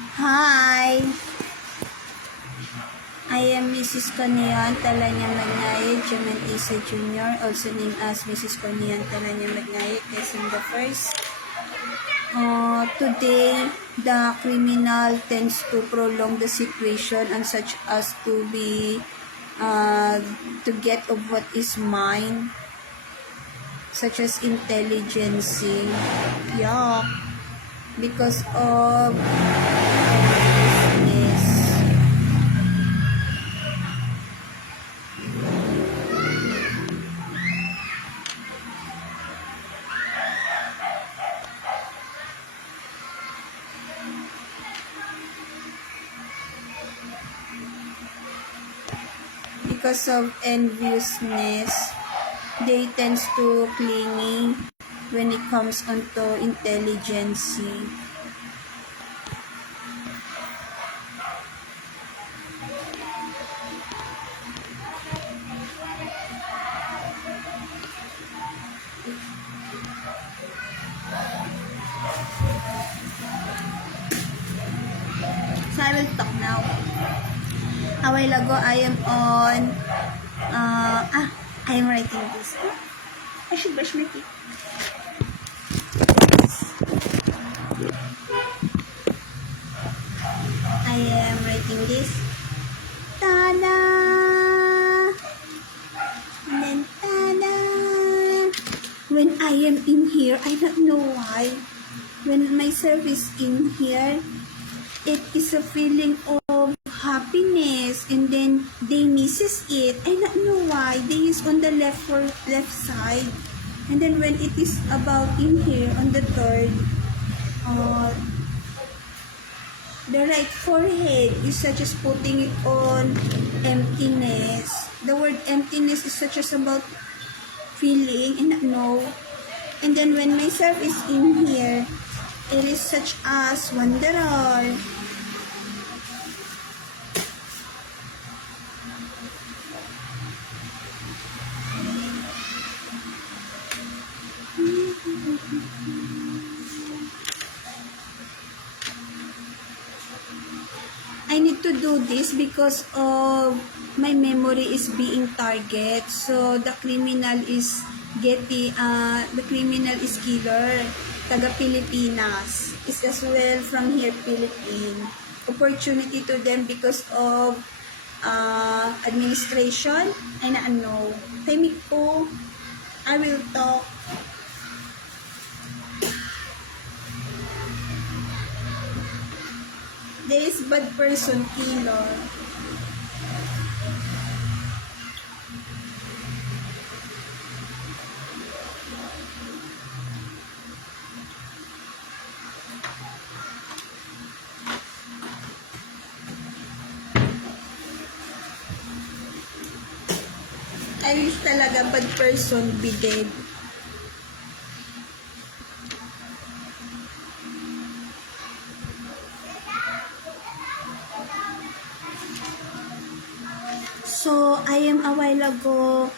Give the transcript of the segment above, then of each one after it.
Hi, I am Mrs. Conian Talanya Magnayed, Jamentisa Jr., also named as Mrs. Conian Talanya Magnayed, Quezon the First. Today, the criminal tends to prolong the situation and such as to be to get of what is mine, such as intelligence. Yeah, because of business. Because of enviousness, they tends to clingy when it comes onto intelligence. So I will talk now. A while ago, I am on, I am writing this. I should brush my teeth. I am writing this. Ta-da! And then ta-da! When I am in here, I don't know why. When myself is in here, it is a feeling of happiness, and then they misses it. I don't know why. They is on the left side, and then when it is about in here on the third, the right forehead is such as putting it on emptiness. The word emptiness is such as about feeling and not know. And then when myself is in here, it is such as wanderer. I need to do this because of my memory is being target. So the criminal is killer, taga Pilipinas, is as well from here Philippines. Opportunity to them because of administration. I na ano. Timing ko, I will talk. There is bad person killer. I wish talaga bad person be dead. So, I am a while ago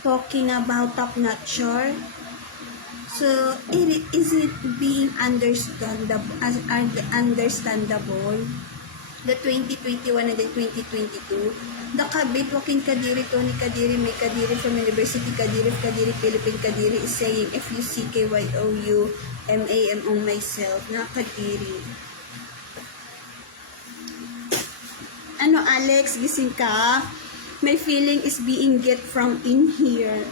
talking about top-notcher. So, is it being understandable? The 2021 and the 2022, the Kabit, Joaquin Kadiri, Tony Kadiri, May Kadiri from University Kadiri, Philippine Kadiri is saying FUCKYOUMAM on myself, na Kadiri. Ano, Alex, gising ka? My feeling is being get from in here.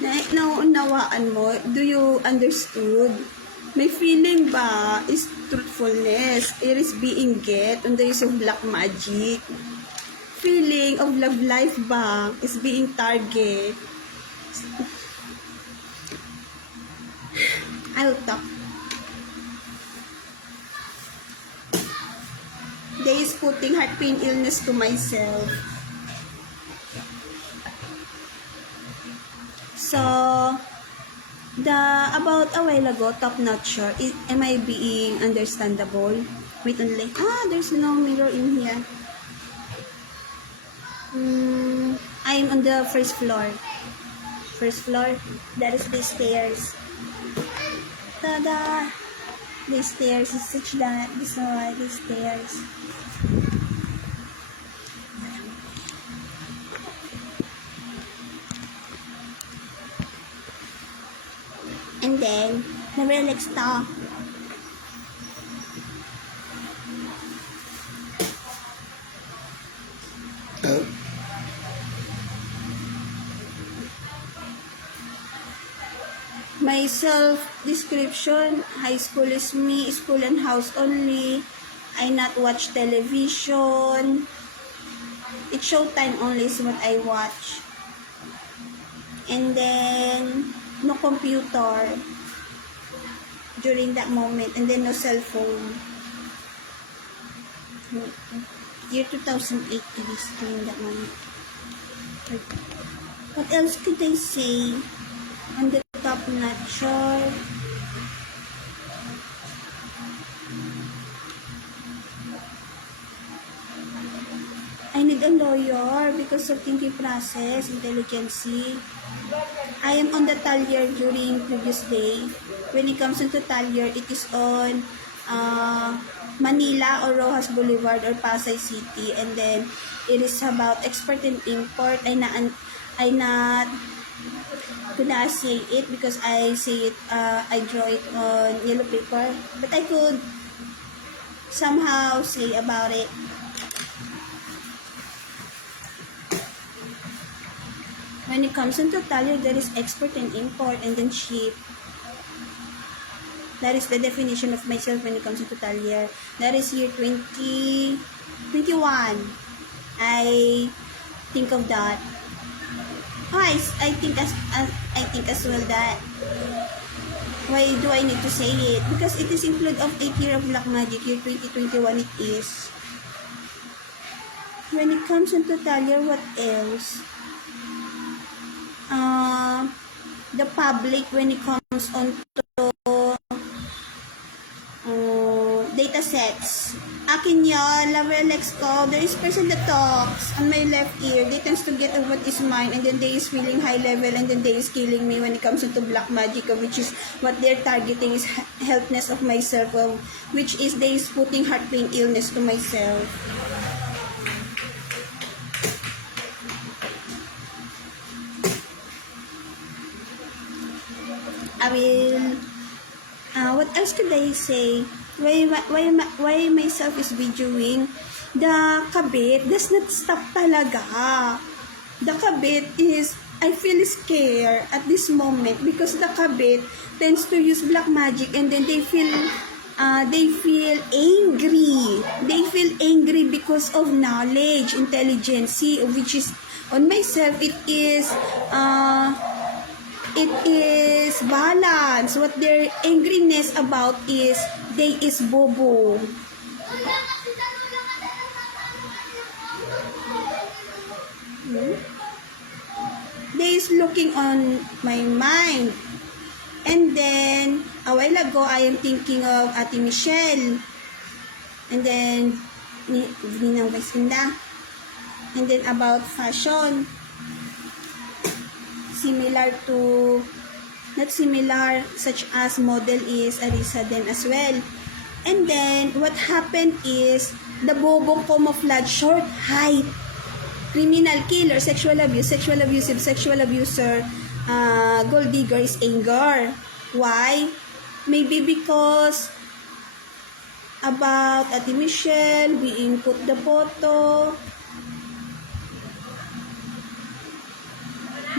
Naunawaan mo? Do you understood? My feeling ba is truthfulness. It is being get on the use of black magic. Feeling of love life ba is being target. I'll talk. They is putting heart pain illness to myself. So, about a while ago, top-notcher, am I being understandable? Wait only. There's no mirror in here. I'm on the first floor. That is the stairs. Tada! The stairs is such that this one, the stairs. And then, na-relax to. My self-description, high school is me, school and house only. I not watch television. It's showtime only is what I watch. And then, no computer during that moment. And then, no cell phone. Year 2008 is during that moment. What else could I say? On the top notcher. I need a lawyer because of thinking process, intelligence. I am on the Talyer during previous day. When it comes into Talyer, it is on Manila or Rojas Boulevard or Pasay City, and then it is about export and import. I not could not say it because I say it, I draw it on yellow paper, but I could somehow say about it. When it comes into Talyer, there is export and import, and then ship. That is the definition of myself when it comes into Talyer. That is year 2021. I think of that. I think as well that. Why do I need to say it? Because it is include of 8 year of Black Magic, year 2021 it is. When it comes into Talyer, what else? The public when it comes on to data sets. Akin yun, Lavelex ko, there is person that talks on my left ear. They tends to get what is mine, and then they is feeling high level, and then they is killing me when it comes into black magic, which is what they're targeting is healthness of myself, which is they is putting heart pain illness to myself. I will, what else could I say? Why myself is videoing? The kabit does not stop talaga. The kabit is, I feel scared at this moment because the kabit tends to use black magic, and then they feel angry. They feel angry because of knowledge, intelligence, which is on myself. It is balance. What their angriness about is they is bobo. They is looking on my mind. And then, a while ago, I am thinking of Ate Michelle. And then, Ninang Vicinda. And then, about fashion. Similar to, not similar, such as model is Arisa then as well. And then, what happened is, the bobong camouflage, short height, criminal killer, sexual abuse, sexual abusive, sexual abuser, gold digger is anger. Why? Maybe because about Ate Michelle, we input the photo.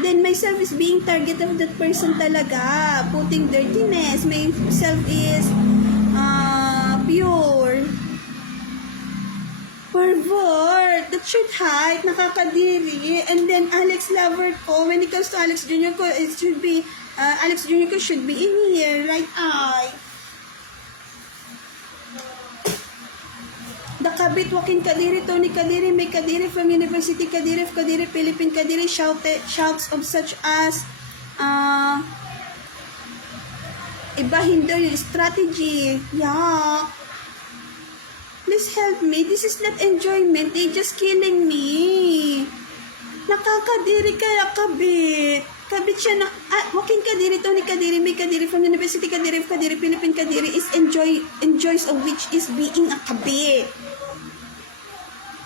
Then myself is being target of that person talaga. Putting dirtiness. Myself is pure. Pervert. That short height. Nakakadiri. And then Alex lover ko. When it comes to Alex Jr. ko, it should be, Alex Jr. ko should be in here. Right eye. The Kabit, Joaquin Kadiri, Tony Kadiri, May Kadiri from University Kadiri, Kadiri, Philippine Kadiri, shouts of such as ibahin daw yung strategy. Yeah. Please help me. This is not enjoyment. They just killing me. Nakakadiri kaya Kabit. kabit siya na, Joaquin Kadiri, Tony Kadiri, May Kadiri, from University Kadiri of Kadiri, Philippine Kadiri is enjoys of which is being a kabit.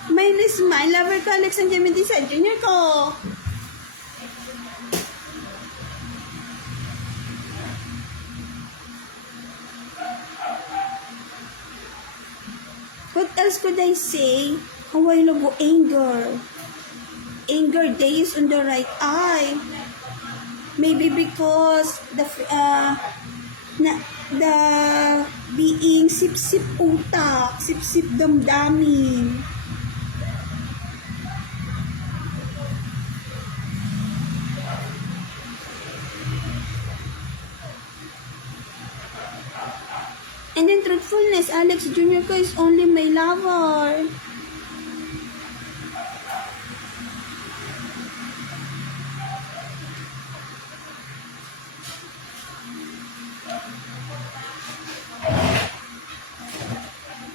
My lover ko, Alex and Jimmy Disa, junior ko. What else could I say? A while ago, anger. Anger days on the right eye. Maybe because the being sip-sip utak, sip-sip damdamin. And then truthfulness, Alex Jr. ko is only my lover.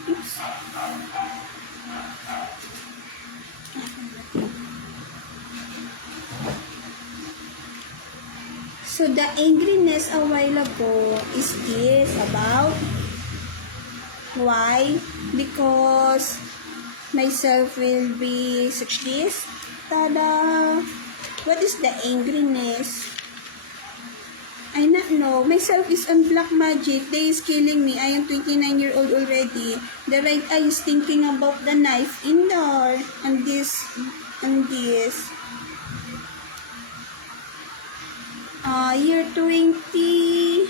Oops. So the angriness a while ago is this about why? Because myself will be such this. Tada! What is the angriness? I not know. Myself is on black magic. They is killing me. I am 29-year-old already. The right eye is thinking about the knife in there. And this. Year 2024.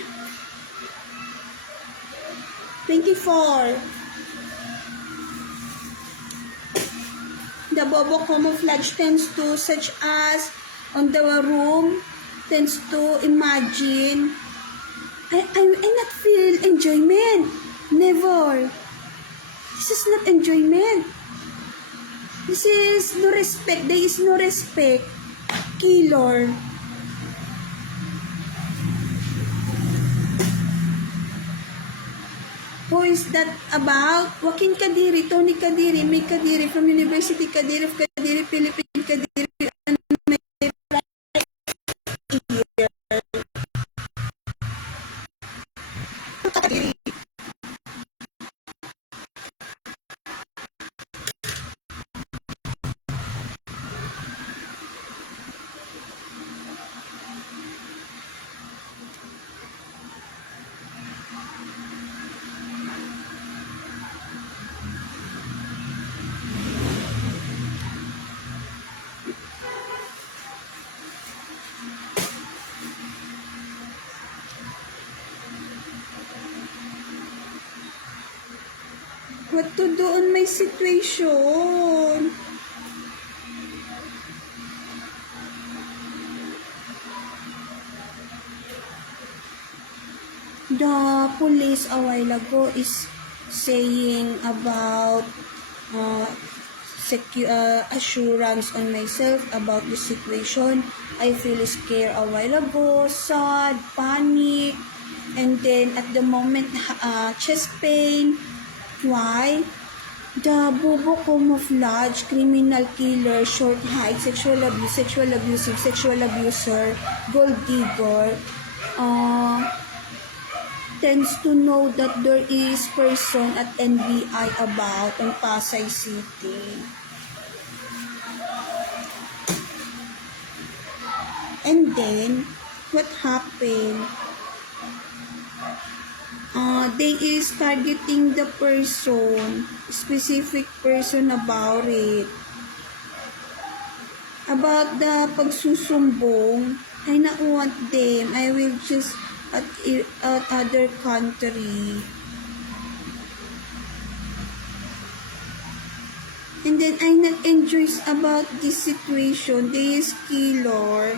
The bobo camouflage tends to, such as on the room, tends to imagine. I not feel enjoyment. Never. This is not enjoyment. This is no respect. There is no respect. Killer. Who is that about? Joaquin Kadiri, Tony Kadiri, May Kadiri, from University Kadiri of Kadiri, Philippine Kadiri, and my Kadiri. What to do on my situation? The police a while ago is saying about assurance on myself about the situation. I feel scared a while ago, sad, panic, and then at the moment, chest pain. Why? The bobo camouflage, criminal killer, short height, sexual abusive, sexual abuser, gold digger, tends to know that there is person at NBI about in Pasay City. And then, what happened? They is targeting the person, specific person about it. About the pagsusumbong, I not want them. I will just at other country. And then I not enjoy about this situation. This killer.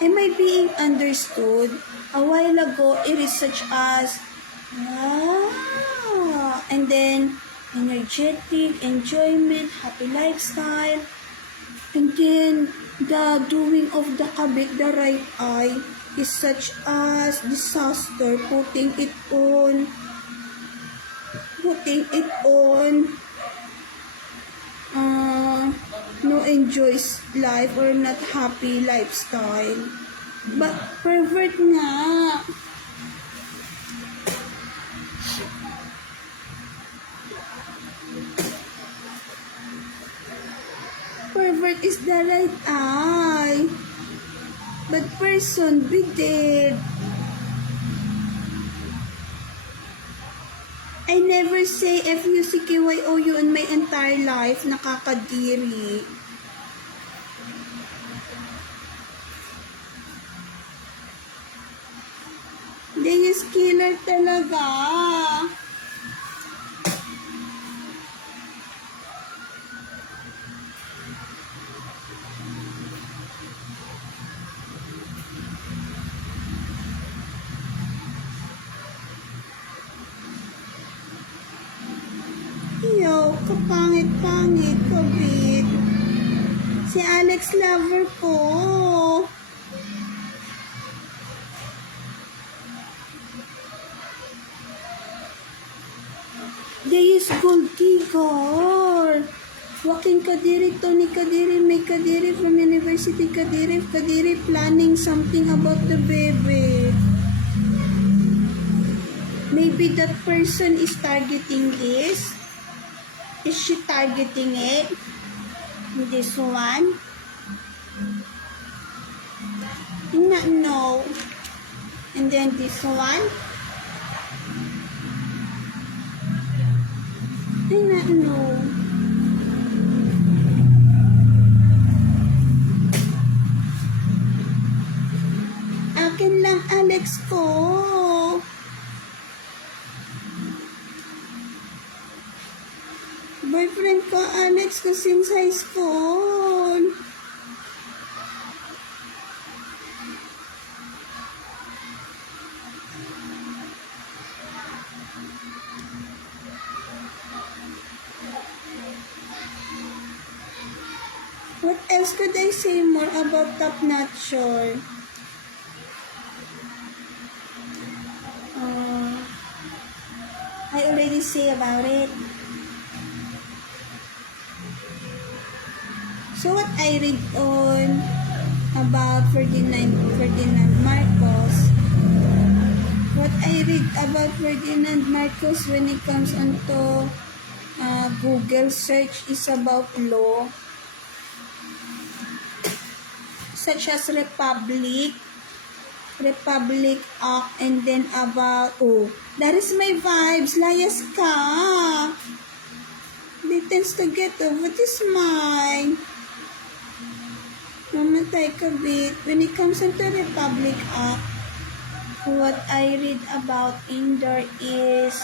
Am I being understood? A while ago, it is such as, and then energetic, enjoyment, happy lifestyle, and then the doing of the kabit, the right eye, is such as disaster, putting it on, no enjoys life or not happy lifestyle. But pervert nga. Pervert is the right eye. But person be dead. I never say F-U-C-K-Y-O-U in my entire life. Nakakadiri. They is killer talaga. Yo, kapangit-pangit, kabit. Si Alex lover ko. They is gold digger. Joaquin Kadiri, Tony Kadiri, May Kadiri from University Kadiri, Kadiri planning something about the baby. Maybe that person is targeting this. Is she targeting it? This one? No. And then this one? I not know. Akin lang Alex ko. Boyfriend ko Alex ko since high school. What else could I say more about Top Notcher? I already say about it. So what I read on about Ferdinand Marcos, what I read about Ferdinand Marcos when it comes onto Google search is about law, such as Republic Act, and then about, that is my vibes, layas ka. They tends to get, what is mine? Mamatay ka bit. When it comes into Republic Act, what I read about in there is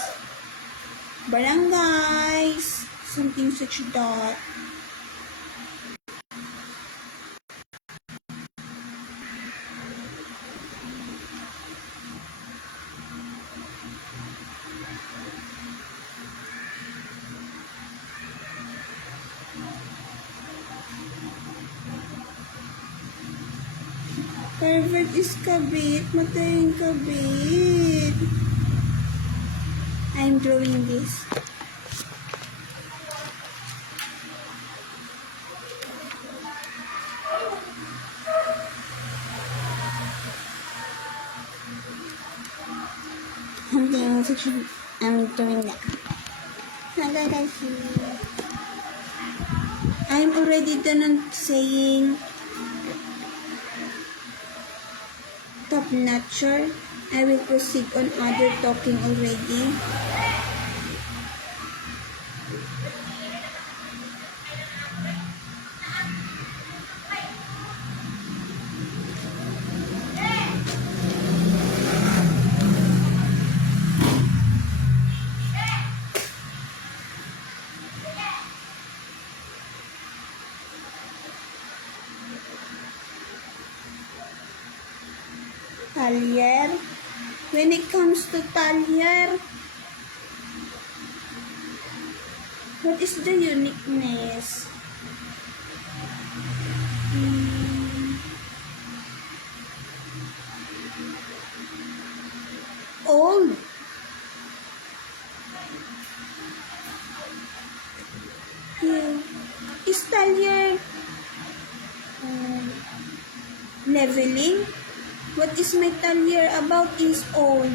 barangays, something such that. Pervert is kabit, matayin kabit. I'm drawing this. I'm doing that. I'm already done on saying Top Notcher. I will proceed on other talking already. Talyer. When it comes to Talyer, what is the uniqueness? Old. Yeah. Is Talyer leveling. What is metal here about is old.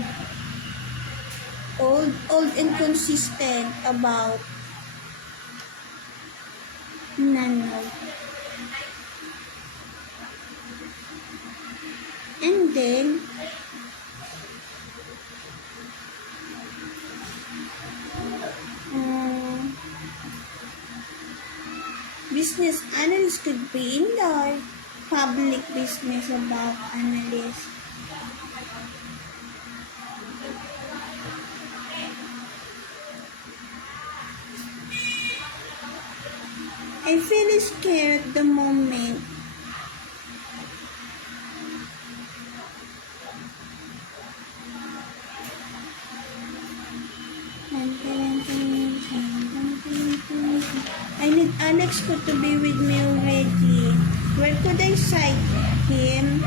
Old and consistent about nano. And then, business analyst could be in there. Public business about analyst. I feel scared at the moment. I need Alex to be with me already. Where could I cite him?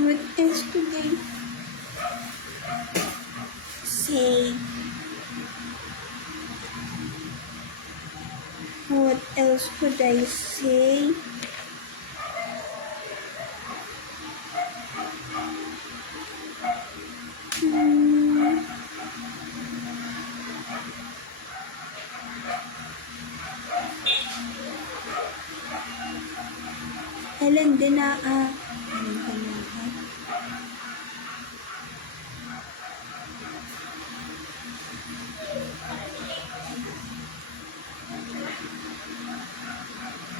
What else could I say? What else could I say? Ellen Dinaa.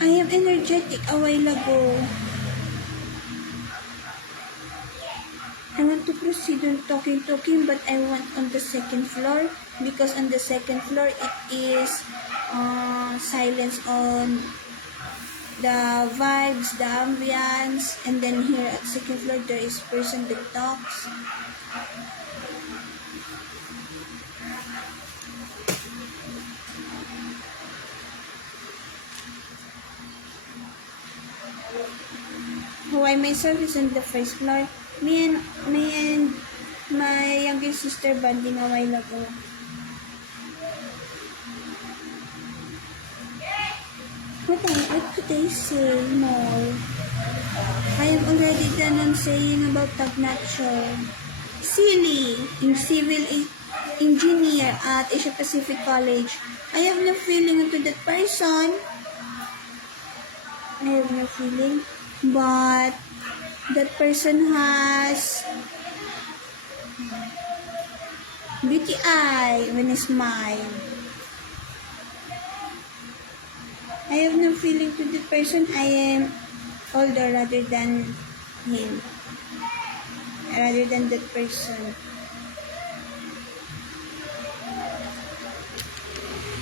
I am energetic a while ago. I want to proceed on talking, but I want on the second floor because on the second floor it is silence on the vibes, the ambience, and then here at second floor there is person that talks. Why myself is on the first floor. Me and my younger sister bonding a while ago. What could I say more? I am already done on saying about Tagnacho. Silly, in civil engineer at Asia Pacific College. I have no feeling into that person. I have no feeling. But that person has beauty eye when I smile. I have no feeling to the person. I am older rather than him. Rather than that person.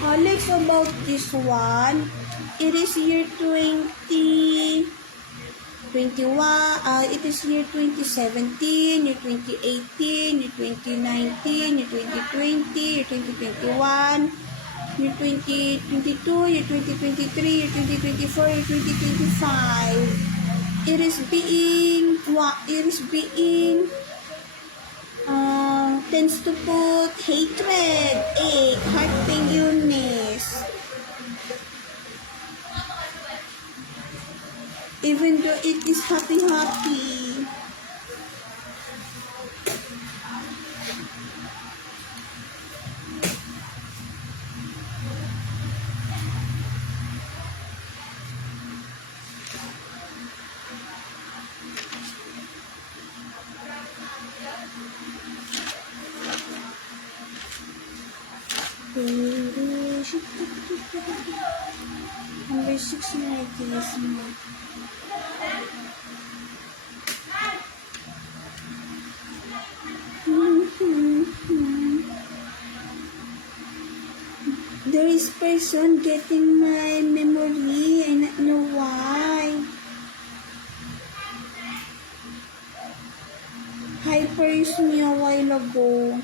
Alex, about this one, it is year 2021, it is year 2017, year 2018, year 2019, year 2020, year 2021, year 2022, year 2023, year 2024, year 2025. It is being tends to put hatred, ache, heart pain, illness. Even though it is happy. Number 6 na ideas mo. There is person getting my memory. I don't know why. Hyper is me a while ago.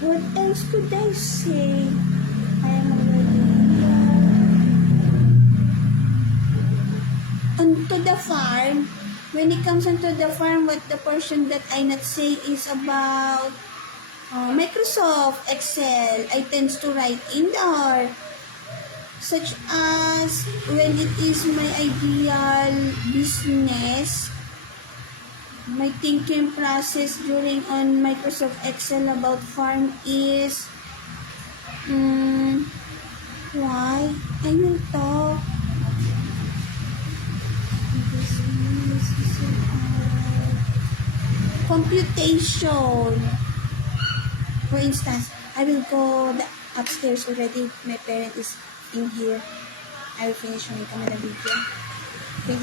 What else could I say? I am already onto the farm. When it comes onto the farm, what the portion that I not say is about Microsoft Excel. I tends to write in there, such as when it is my ideal business, my thinking process during on Microsoft Excel about farm is why I will talk. Computation. For instance, I will go upstairs already. My parent is in here. I will finish my camera video.